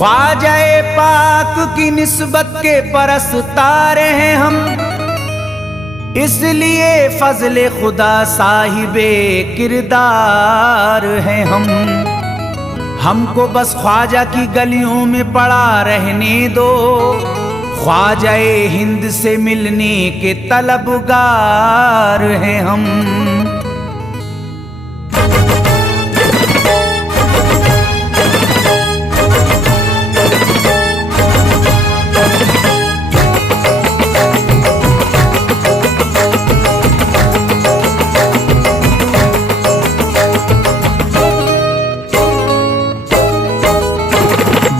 ख्वाजाए पाक की निस्बत के परस्तार हैं हम, इसलिए फजले खुदा साहिबे किरदार हैं हम। हमको बस ख्वाजा की गलियों में पड़ा रहने दो, ख्वाजाए हिंद से मिलने के तलबगार हैं हम।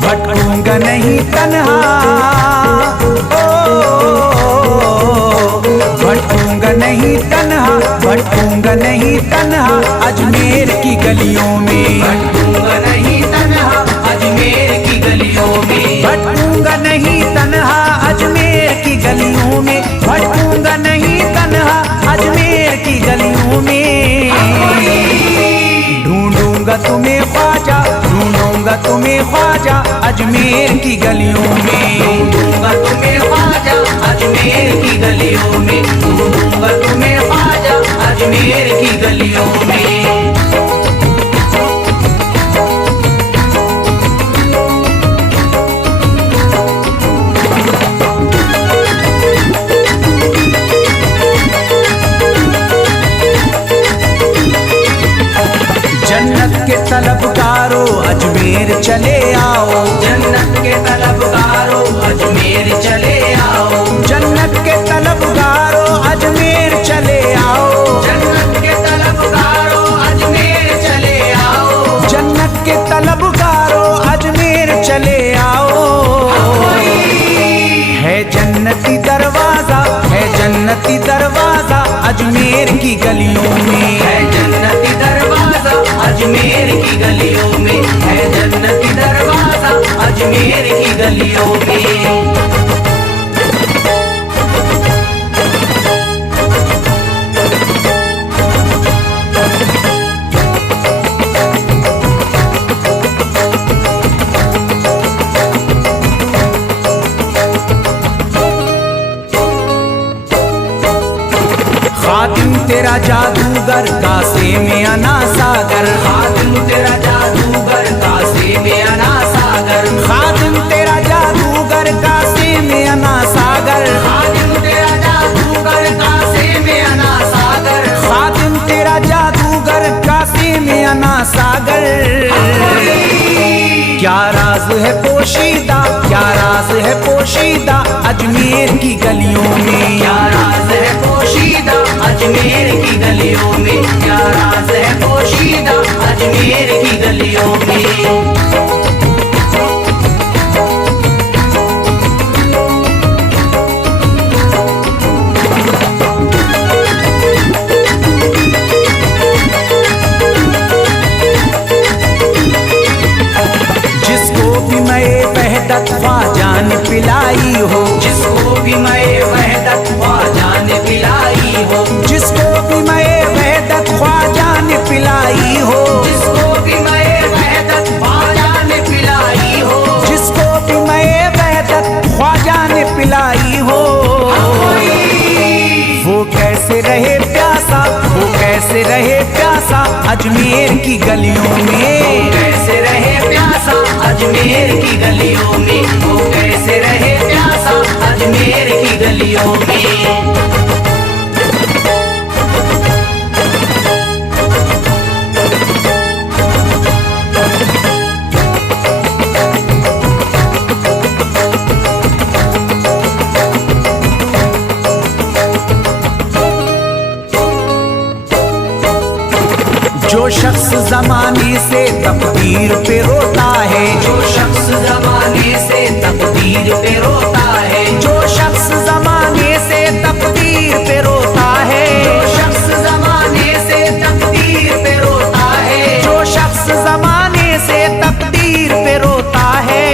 भटकूंगा नहीं तन्हा, भटकूंगा नहीं तन्हा, भटकूंगा नहीं तन्हा अजमेर की गलियों में, भटकूंगा नहीं तन्हा अजमेर की गलियों में, भटकूंगा नहीं तन्हा अजमेर की गलियों में, भटकूंगा नहीं तन्हा अजमेर की गलियों में। ढूंढूंगा तुम्हें ख्वाजा, ढूंढूंगा तुम्हें ख्वाजा अजमेर की गलियों में, ढूंढूंगा तुम्हें ख्वाजा अजमेर की गलियों में, ढूंढूंगा तुम्हें ख्वाजा अजमेर की गलियों में। जन्नत के तलबगारों अजमेर चले आओ, जन्नत के तलबगारों अजमेर चले आओ, जन्नत के तलबगारों अजमेर चले आओ, जन्नत के तलबगारों अजमेर चले आओ, जन्नत के तलबगारों अजमेर चले आओ। है जन्नती दरवाजा, है जन्नती दरवाजा अजमेर की गलियों में, है जन्नती दरवाजा अजमेर की गलियों में, है जन्नती दरवाजा अजमेर की गलियों में। खातिम तेरा जादूगर कासे में अना सागर, खातिम तेरा जादूगर कासे में अना सागर, खातिम तेरा जादूगर कासे में अना सागर, खातिम तेरा जादूगर कासे में अना सागर, खातिम तेरा जादूगर कासे में अना सागर। क्या राज है पोशीदा, क्या राज है पोशीदा अजमेर की गलियों में, क्या राज है पोशीदा अजमेर की गलियों में, क्या राज है पोशीदा अजमेर की गलियों में। जिसको भी मैं वहदत ख्वाजा ने पिलाई हो, जिसको भी मैं वहदत ख्वाजा ने पिलाई हो, जिसको भी मैं वहदत ख्वाजा ने पिलाई हो, जिसको भी मैं वहदत ख्वाजा ने पिलाई हो, जिसको भी मैं वहदत ख्वाजा ने पिलाई हो। वो कैसे रहे प्यासा, वो कैसे रहे प्यासा अजमेर की गलियों में, कैसे रहे प्यासा अजमेर की गलियों में, वो कैसे रहे प्यासा अजमेर की गलियों में। जो शख्स जमाने से तकदीर पे रोता है, जो शख्स जमाने से तकदीर पे रोता है, जो शख्स जमाने से तकदीर पे रोता है, जो शख्स जमाने से तकदीर पे रोता है, जो शख्स जमाने से तकदीर पे रोता है।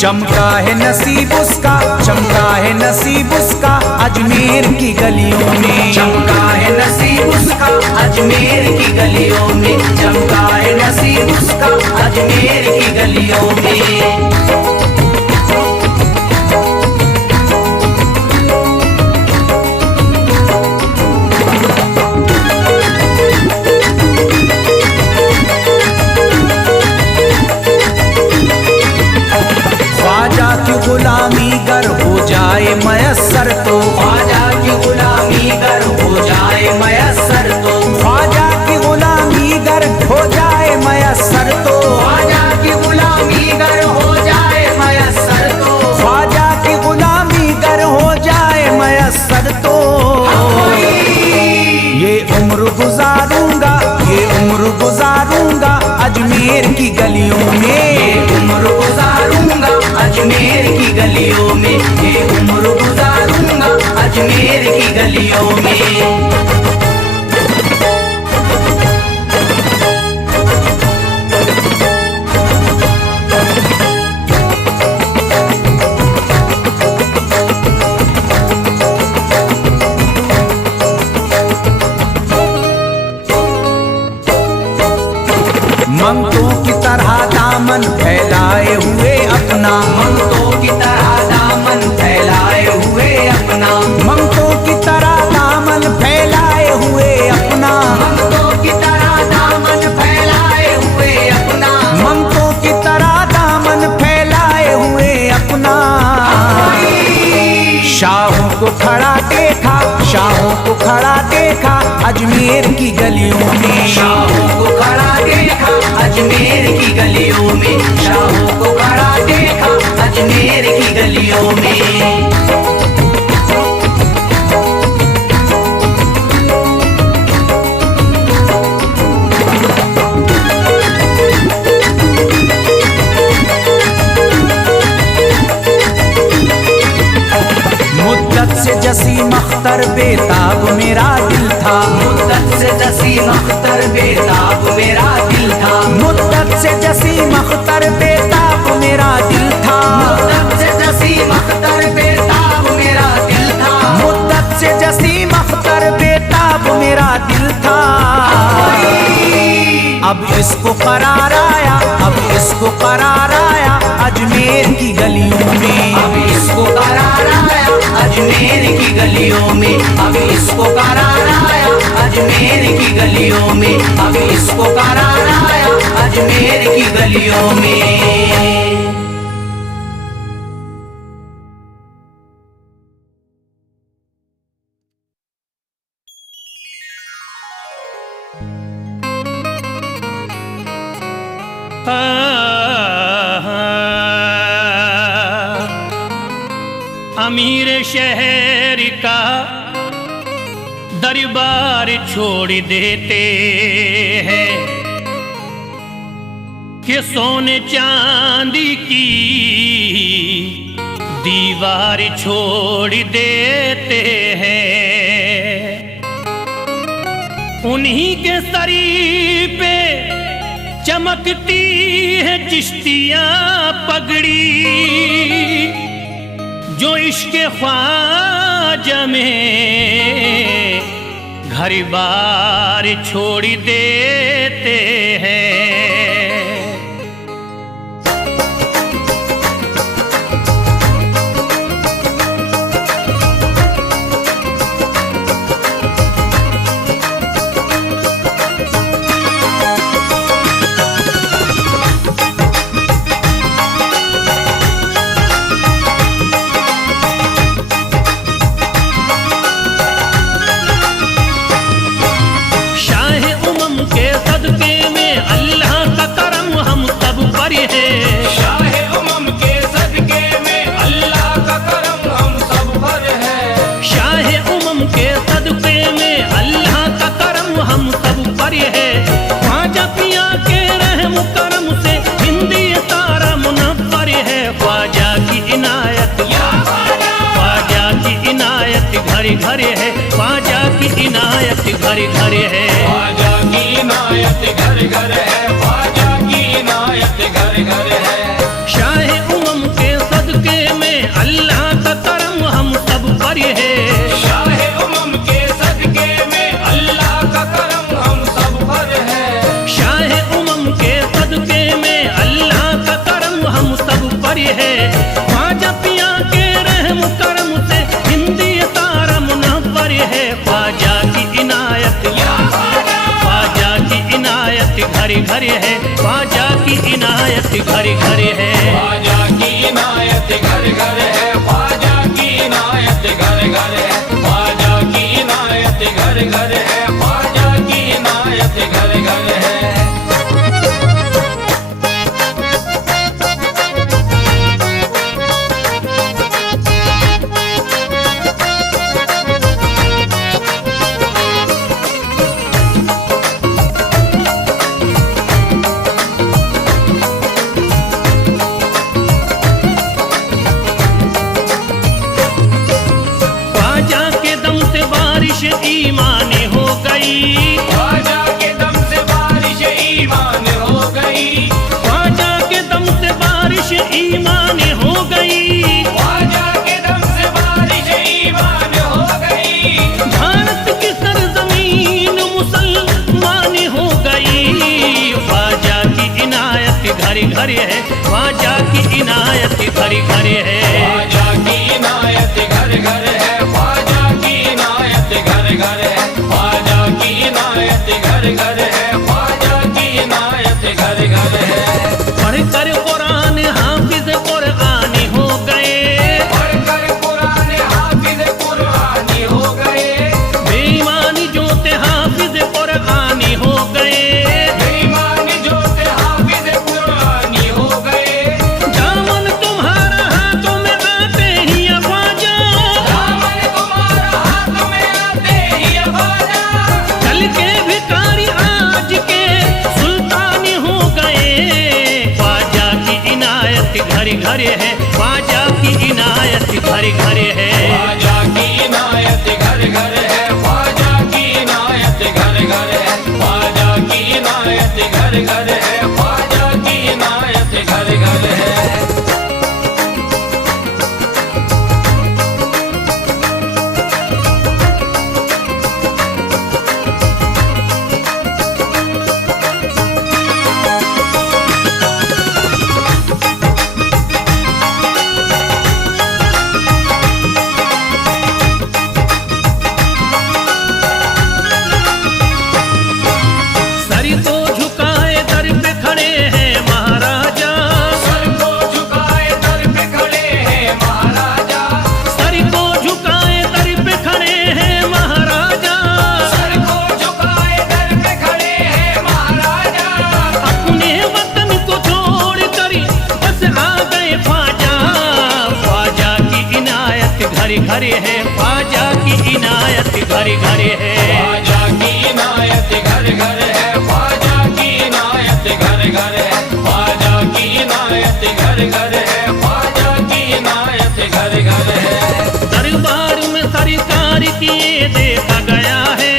चमका है नसीब उसका, चमका है नसीब उसका अजमेर की गलियों में, चमका है नसीब उसका अजमेर की गलियों में, चमका है नसीब उसका अजमेर की गलियों में। गलियों में। ख्वाजा की गुलामी गर हो जाए मयस्सर तो, ख्वाजा की गुलामी गर हो जाए मयस्सर तो, ख्वाजा की गुलामी गर हो जाए मयस्सर तो, ख्वाजा की गुलामी गर हो जाए मयस्सर तो, ख्वाजा की गुलामी गर हो जाए मयस्सर तो, ये उम्र गुजारूंगा, ये उम्र गुजारूंगा अजमेर की गलियों में, उम्र गुजारूंगा अजमेर की गलियों में, ये उम्र गुजारूंगा अजमेर की गलियों में। मंगतों की तरह दामन फैलाए हुए अपना, मंगतों की तरह दामन फैलाए हुए अपना, मंगतों की तरह दामन फैलाए हुए अपना, मंगतों की तरह दामन फैलाए हुए अपना, मंगतों की तरह दामन फैलाए हुए अपना। शाहों को खड़ा देखा, शाहों को खड़ा देखा अजमेर की गलियों में, शाहों को खड़ा देखा अजमेर की गलियों में, शाहों को खड़ा देखा अजमेर की गलियों में। मुद्दत से जसीम अख्तर बेताब मेरा दिल था, मुद्दत से जसीम अख्तर बेताब मेरा दिल था, मुद्दत से जसीम अख्तर बेताब मेरा दिल था, मुद्दत से जसीम अख्तर बेताब मेरा दिल था, मुद्दत से जसीम अख्तर बेताब मेरा दिल था। अब इसको करार आया, अब इसको करार आया अजमेर की गलियों में, अब इसको करार आया अजमेर की गलियों में, अब इसको करार आया अजमेर की गलियों में, अब इसको करार आया अजमेर की गलियों में। अमीर शहर का दरबार छोड़ देते हैं कि सोने चांदी की दीवार छोड़ देते हैं। उन्हीं के सरी पे चमकती है चिश्तियां पगड़ी, जो इश्क ख्वाजा में घर बार छोड़ देते हैं। घर घर है ख्वाजा की इनायत, घर घर है ख्वाजा की इनायत, घर घर है ख्वाजा की इनायत, घर घर है। शाह उमम के सदके में अल्लाह का करम हम सब पर है, शाह उमम के सदके में अल्लाह का करम हम सब पर है, शाह उमम के सदके में अल्लाह का ख्वाजा की इनायत, ख्वाजा की इनायत घर घर है, ख्वाजा की इनायत घर घर है। ख्वाजा की इनायत घर घर है, ख्वाजा की इनायत घर घर है, ख्वाजा की इनायत घर घर है, ख्वाजा की इनायत घर घर है। ख्वाजा के दम से बारिश ईमान हो गई, ख्वाजा के दम से बारिश ईमान हो गई, ख्वाजा के दम से बारिश ईमान हो गई। ख्वाजा के दम से बारिश ईमान हो गई। भारत की सरजमीन मुसलमान हो गई, ख्वाजा की इनायत घर घर है, ख्वाजा की इनायत घर घर है। ख्वाजा की इनायत घर घर है, ख्वाजा की इनायत घर घर है, ख्वाजा की इनायत घर घर है, ख्वाजा की इनायत घर घर है। पढ़कर कुरान हाफिज कुरानी हो गए, पढ़कर कुरान हाफिज कुरानी हो गए, बेईमानी जो थे हाफिज कुरानी हो गए। बेईमान जो थे हाफिज कुरानी हो गए। दामन तुम्हारा हाथों में आते ही ख्वाजा, दामन तुम्हारा हाथ में आते ही ख्वाजा, कल के भिखारी आज के सुल्तान हो गए। ख्वाजा की इनायत घर घर है, ख्वाजा की इनायत घर घर है। ख्वाजा की इनायत घर घर है, ख्वाजा की इनायत घर घर है, ख्वाजा की इनायत घर घर है, ख्वाजा की इनायत घर घर है। सर को झुकाए दर पे खड़े हैं महाराजा, सर को झुकाए दर पे खड़े हैं महाराजा, सर को झुकाए दर पे खड़े हैं महाराजा। सर को झुकाए दर पे खड़े हैं महाराजा, अपने वतन को छोड़ कर बस आ गए ख्वाजा, ख्वाजा की इनायत घर घर है, ख्वाजा की इनायत घर घर है। ख्वाजा की इनायत घर घर है, ख्वाजा की इनायत घर घर है, ख्वाजा की इनायत घर घर है, ख्वाजा की इनायत घर घर है। दरबार में सरकार किए देखा गया है,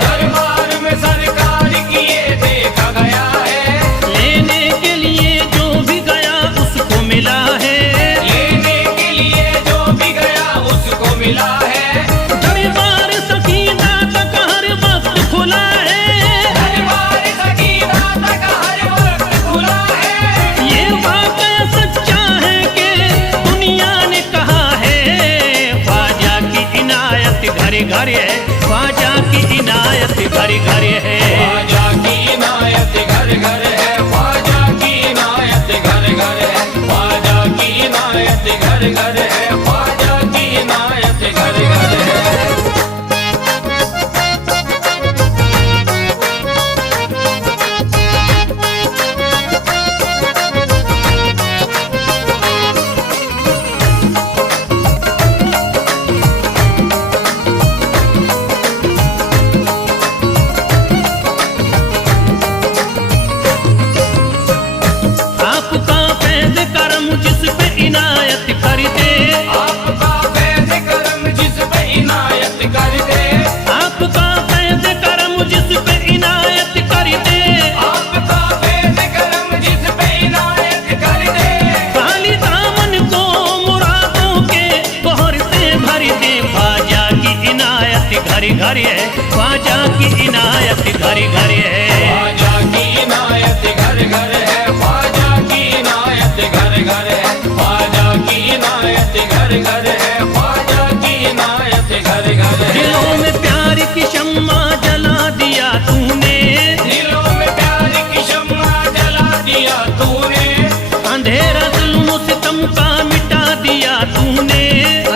दरबार में सरकार किए देखा गया है, लेने के लिए जो भी गया उसको मिला है, लेने के लिए जो भी गया उसको मिला है। दरबार सकीना तक हर वक्त खुला है, दरबार सकीना तक हर वक्त खुला है। ये वाकया सच्चा है कि दुनिया ने कहा है। ख्वाजा की इनायत घर घर है, ख्वाजा की इनायत घर घर है। ख्वाजा की इनायत घर घर है, ख्वाजा की इनायत घर घर है, ख्वाजा की इनायत घर घर है, ख्वाजा की इनायत घर घर है। आपका फैज़ करम जिस पे इनायत कर दे, आपका फैज़ करम जिस पे इनायत कर दे, आपका फैज़ करम जिस पे इनायत कर दे। आपका फैज़ करम जिस पे इनायत कर दे, खाली दामन को मुरादों के बहर से भर दे। ख्वाजा की इनायत घर घर है, ख्वाजा की इनायत घर घर है। ख्वाजा की इनायत घर घर है, ख्वाजा की इनायत घर घर है, ख्वाजा की इनायत घर घर है, ख्वाजा की इनायत घर घर घर है। दिलों में प्यार की शम्मा जला दिया तूने, दिलों में प्यार की शम्मा जला दिया तूने, अंधेरा जुल्म सितम का मिटा दिया तूने,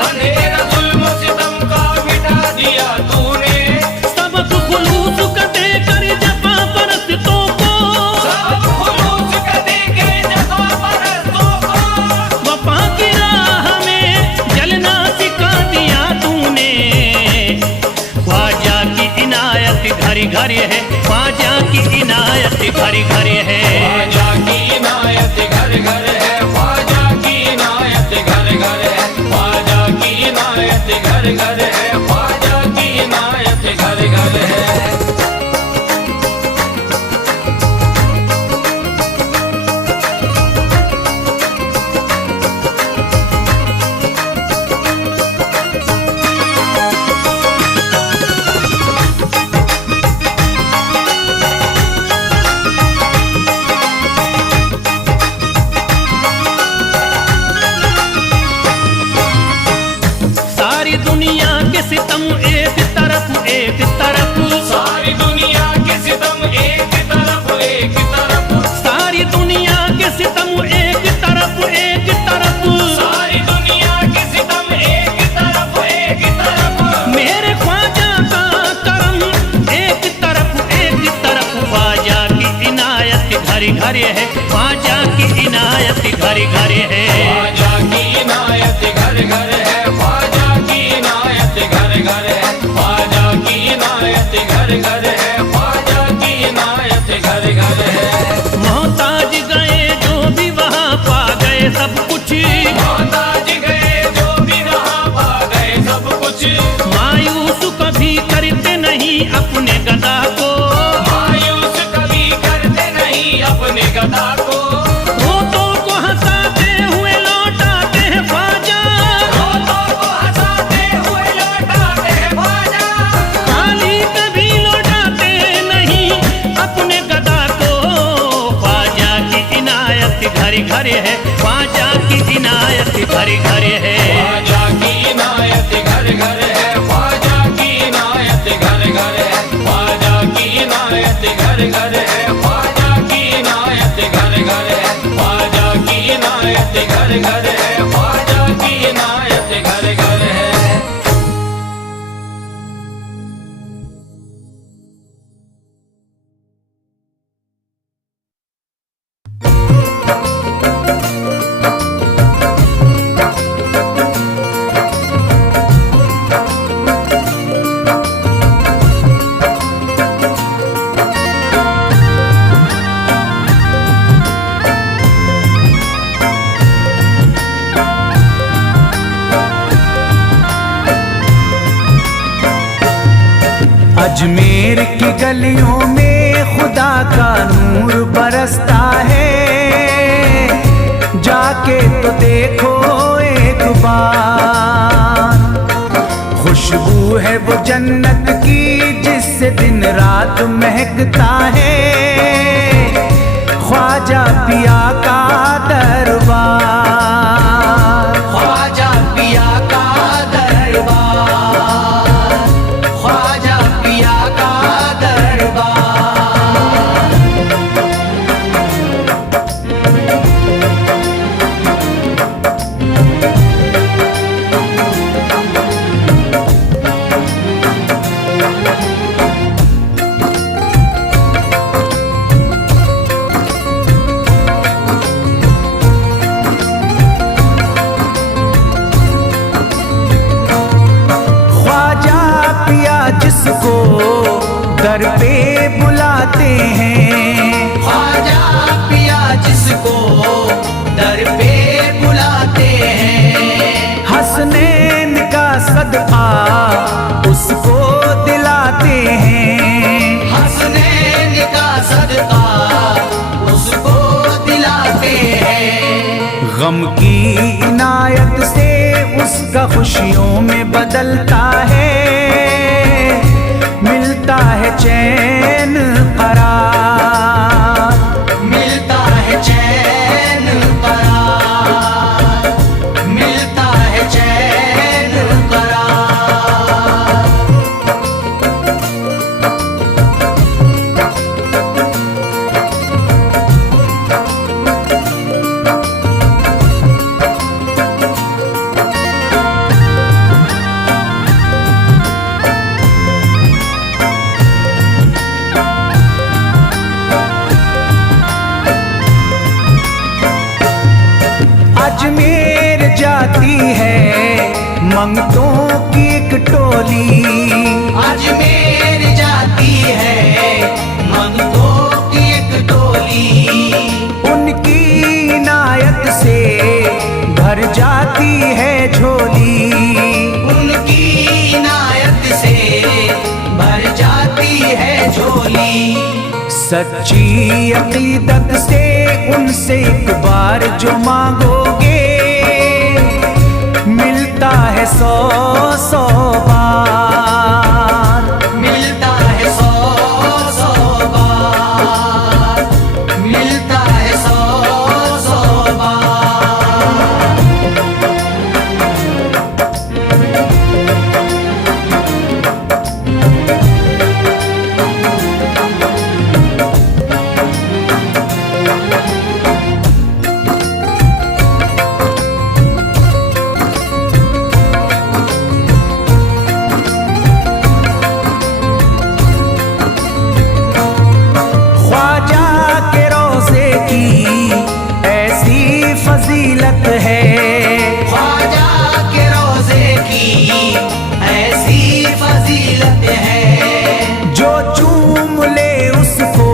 अंधेरा जुल्म सितम का मिटा दिया तूने, सबक खुलूस का देकर जफा परस्तों को, सब खुलूस का देके जफा परस्तों को, वफा की राह में जलना सिखा दिया तूने। ख्वाजा की इनायत घर घर है, ख्वाजा की इनायत घर घर है। ख्वाजा की इनायत घर घर है, ख्वाजा की इनायत घर घर है, ख्वाजा की इनायत घर घर है, ख्वाजा की इनायत घर घर है। सारी दुनिया के सितम एक तरफ एक तरफ, सारी दुनिया के सितम एक तरफ एक तरफ, सारी दुनिया के सितम एक तरफ एक तरफ, सारी दुनिया के सितम एक तरफ एक तरफ, मेरे ख्वाजा का करम एक तरफ, ख्वाजा की इनायत घर घर है, ख्वाजा की इनायत घर घर है। ख्वाजा की इनायत घर घर है, ख्वाजा की इनायत घर घर है, ख्वाजा की इनायत घर घर है, ख्वाजा की इनायत घर घर है। मोहताज गए जो भी वहाँ पा गए सब कुछ, मोहताज गए जो भी वहाँ पा गए सब कुछ, मायूस कभी करते नहीं अपने गदा को, मायूस कभी करते नहीं अपने गदा को, रोतों को हंसाते हुए लौटाते हैं ख्वाजा, रोतों को हंसाते हुए लौटाते हैं ख्वाजा, खाली कभी लौटाते नहीं अपने गदा को। ख्वाजा की इनायत घर घर है, ख्वाजा की इनायत घर घर है। ख्वाजा की इनायत घर घर है, ख्वाजा की इनायत घर घर है, ख्वाजा की इनायत घर घर है, ख्वाजा की इनायत घर घर है, ख्वाजा की इनायत घर घर है, ख्वाजा की इनायत घर घर है। अजमेर की गलियों में खुदा का नूर बरसता है, जाके तो देखो एक बार। खुशबू है वो जन्नत की जिससे दिन रात महकता है, ख्वाजा पिया का दरबार। ख्वाजा पिया का दरबार, ख्वाजा पिया का दरबार। जिसको दर पे बुलाते हैं, ख्वाजा पिया जिसको दर पे बुलाते हैं, हसनैन का सदका उसको दिलाते हैं, हसनैन का सदका उसको दिलाते हैं। गम की इनायत से उसका खुशियों में बदलता है, मिलता है चैन करार, मिलता है चैन करार, मिलता है चैन करार। सच्ची अकीदत से उनसे एक बार जो मांगोगे मिलता है 100 बार, मिलता है 100 बार, मिलता है 100 बार। ख्वाजा के रोज़े की ऐसी फजीलत है, ख्वाजा के रोज़े की ऐसी फजीलत है, जो चूम ले उसको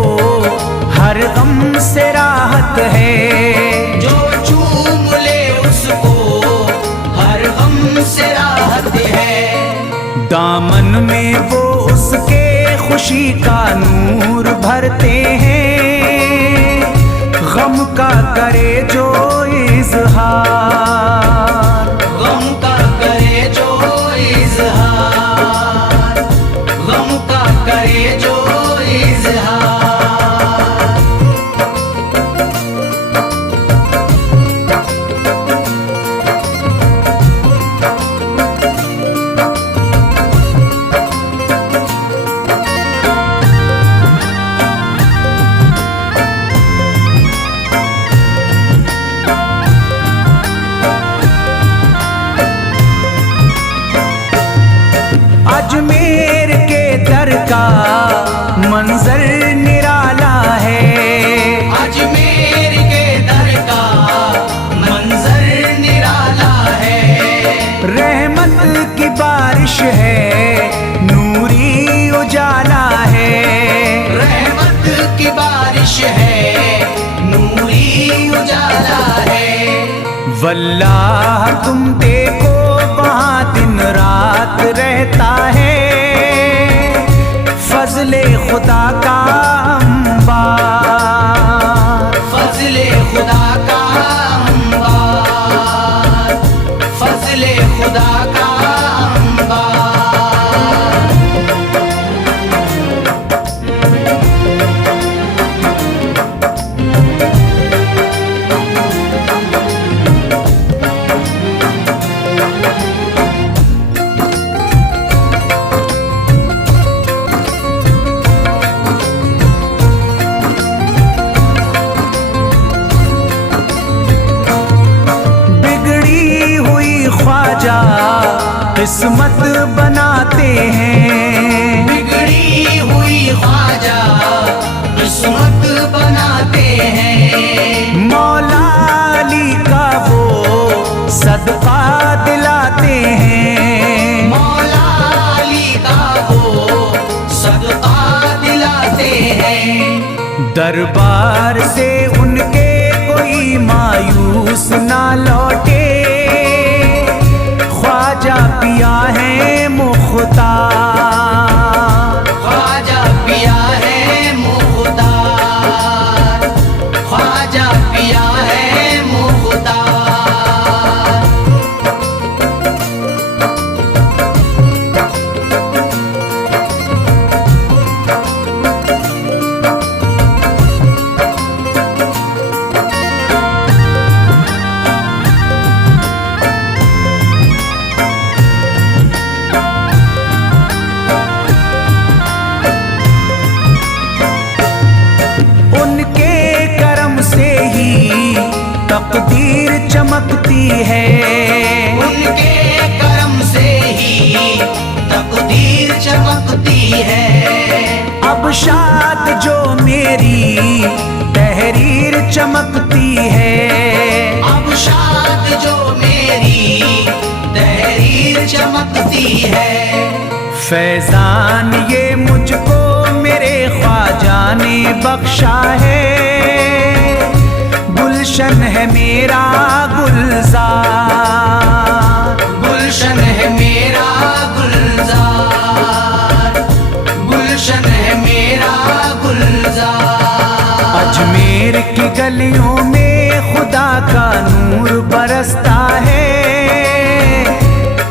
हर गम से राहत है, जो चूम ले उसको हर गम से राहत है। दामन में वो उसके खुशी का नूर भरते हैं, गम का करे जो इजहार, गम का करे जो इजहार, गम का करे जो इजहार। अजमेर के दर का मंजर निराला है, अजमेर के दर का मंजर निराला है, रहमत की बारिश है, नूरी उजाला है, रहमत की बारिश है, नूरी उजाला है। वल्लाह तुम देखो वहाँ दिन रात रहता है, फजले खुदा का अंबार, फजले खुदा का अंबार, फजले खुदा का अंबार। बिगड़ी हुई ख्वाजा किस्मत बनाते हैं, बिगड़ी हुई ख्वाजा किस्मत बनाते हैं, मौला अली का वो सदका दिलाते हैं, मौला अली का वो सदका दिलाते हैं। दरबार से उनके कोई मायूस ना लौटे, ख्वाजा पिया है मुख्तार, ख्वाजा पिया है मुख्तार, ख्वाजा पिया है मुख्तार। उनके करम से ही तकदीर चमकती है, उनके करम से ही तकदीर चमकती है। अब शाद जो मेरी तहरीर चमकती है, अब शाद जो मेरी तहरीर चमकती है। फैजान ये मुझको मेरे ख्वाजा ने बख्शा है, गुलशन है मेरा गुलजार, गुलशन है मेरा गुलजार, गुलशन है मेरा की गलियों में खुदा का नूर बरसता है,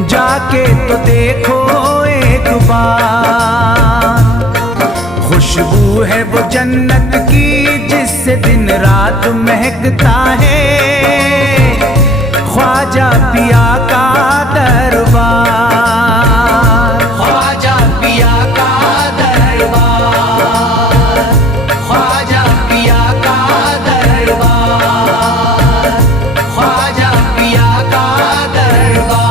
जाके तो देखो एक बार। खुशबू है वो जन्नत की जिससे दिन रात महकता है, ख्वाजा पिया का दरबार। ख्वाजा पिया का दरबार, ख्वाजा पिया का दरबार, ख्वाजा पिया का दरबार।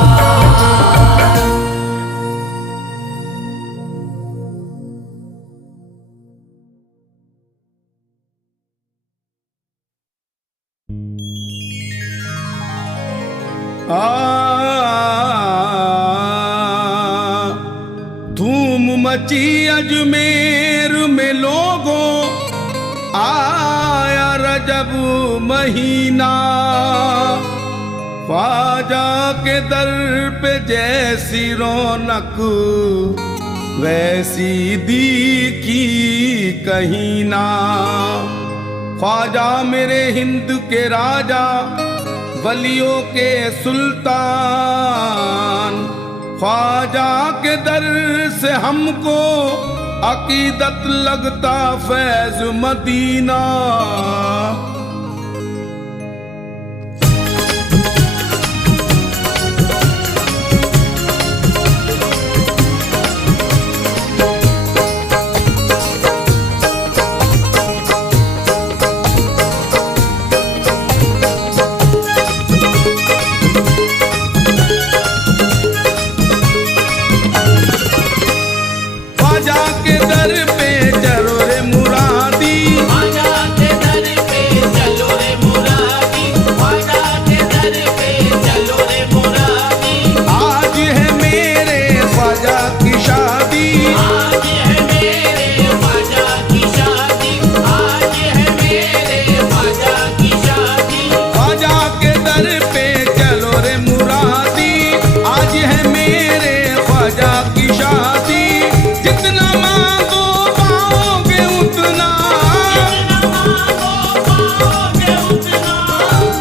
धूम मची अजमेर में लोगों, आया रजब महीना। ख्वाजा के दर पे जैसी रौनक वैसी दिखी कहीं ना। ख्वाजा मेरे हिंद के राजा, वलियों के सुल्तान। ख्वाजा के दर से हमको अकीदत लगता फैज मदीना। ख्वाजा के दर पे चलो रे मुरादी, ख्वाजा के दर पे चलो रे मुरादी, ख्वाजा के दर पे चलो रे मुरादी। आज है मेरे ख्वाजा की शादी, आज है मेरे ख्वाजा की शादी, आज है मेरे ख्वाजा की शादी। ख्वाजा के दर पे चलो रे मुरादी, आज है मेरे ख्वाजा की शादी। जितना मांगो पाओगे उतना,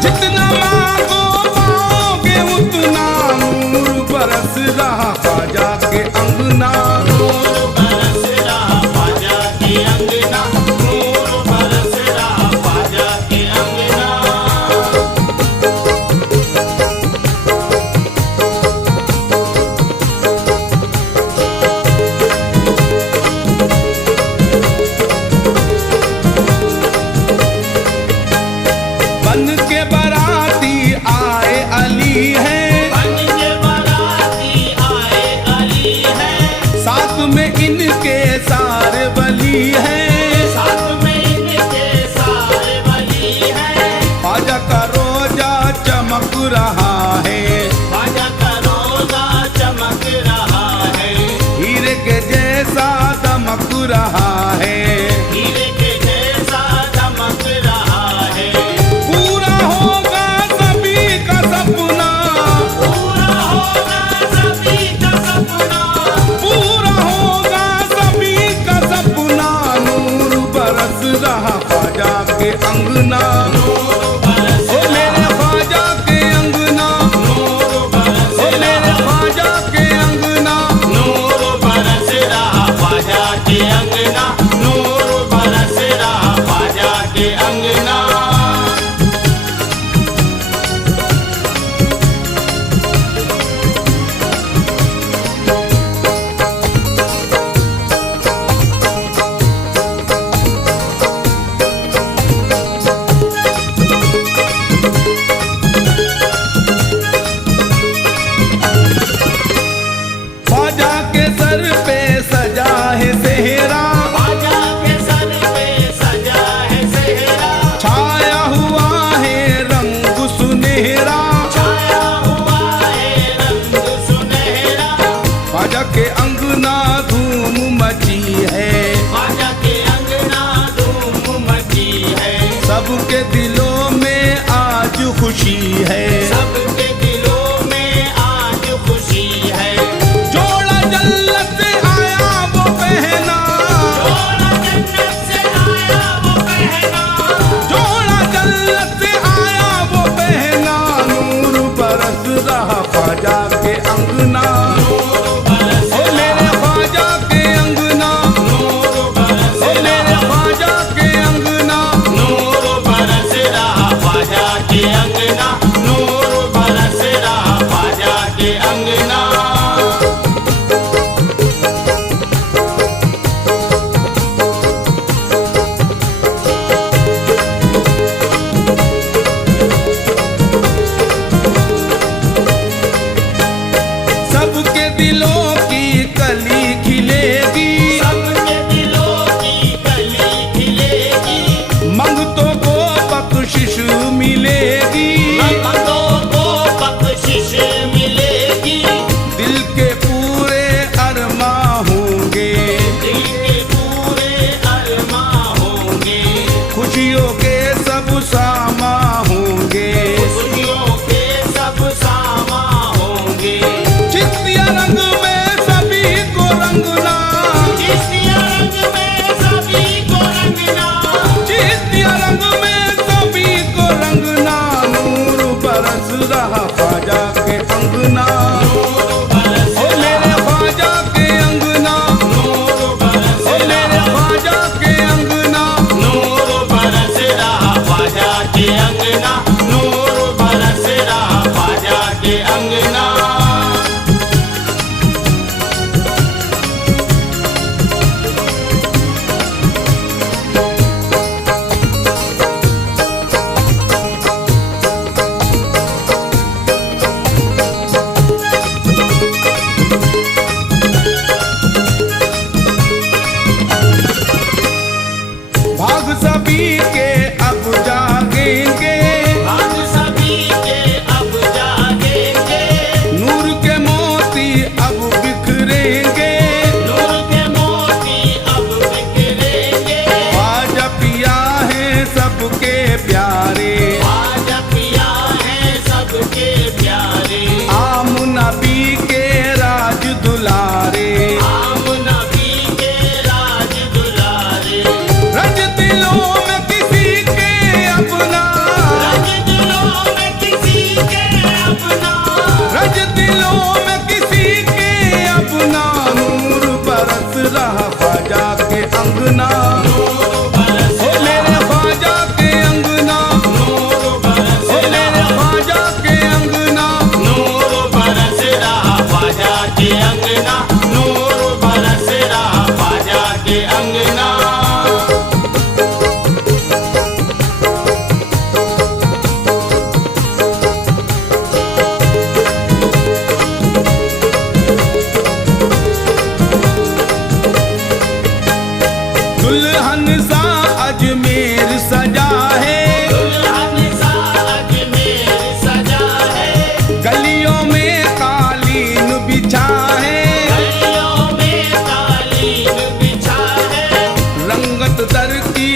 जितना मांगो पाओगे उतना। नूर बरस रहा ख्वाजा के अंगना, नूर बरस रहा ख्वाजा के अंगना, नूर बरस रहा ख्वाजा के अंगना। बन के बाराती आए अली है, बन के बाराती आए अली है, साथ में इनके सारे वली हैं। साथ में इनके सारे वली हैं। ख्वाजा का रोजा चमक रहा है, ख्वाजा का रोजा चमक रहा है, हीरे के जैसा दमक रहा है। हीरे के जैसा चमक रहा है। पूरा होगा सभी का सपना, पूरा होगा सभी का सपना, पूरा होगा सभी का सपना। नूर बरस रहा ख्वाजा के अंगना, नूर बरस ओ मेरे ख्वाजा के अंगना, नूर बरस ओ मेरे ख्वाजा के अंगना। नूर बरस रहा ख्वाजा के अंगना, नूर बरस रहा ख्वाजा के अंगना। ख्वाजा के सर पे सजा है सेहरा, ख्वाजा के सर पे सजा है सेहरा, छाया हुआ है रंग सुनहरा। छाया हुआ है रंग सुनहरा। ख्वाजा के अंगना धूम मची है, ख्वाजा के अंगना धूम मची है। सबके दिलों में आज खुशी है। सबके दिलों में आज खुशी है। जोड़ा जन्नत से आया वो पहना, जोड़ा जन्नत से आया वो पहना, जोड़ा सभी के अब जागेंगे, भाग सभी के अब जागेंगे, नूर के मोती अब बिखरेंगे, नूर के मोती अब बिखरेंगे। ख्वाजा पिया है सबके प्यारे, आज पिया है सबके प्यारे, आम नबी के राज दुलारे, आम नबी के राज दुलारे। रज दिलों में किसी के अपना, रज दिलों में किसी के अपना, रज दिलों में किसी के अपना, नूर बरस रहा ख्वाजा के अंगना, नूर बरस ओ मेरे ख्वाजा के अंगना, नूर बरस ओ मेरे ख्वाजा के अंगना, नूर बरस रहा ख्वाजा के अंगना, नूर बरस रहा ख्वाजा के अंगना। दुल्हन सा अजमेर सजा है, दुल्हन सा अजमेर सजा है, गलियों में कालीन बिछा है, गलियों में कालीन बिछा है, रंगत दर की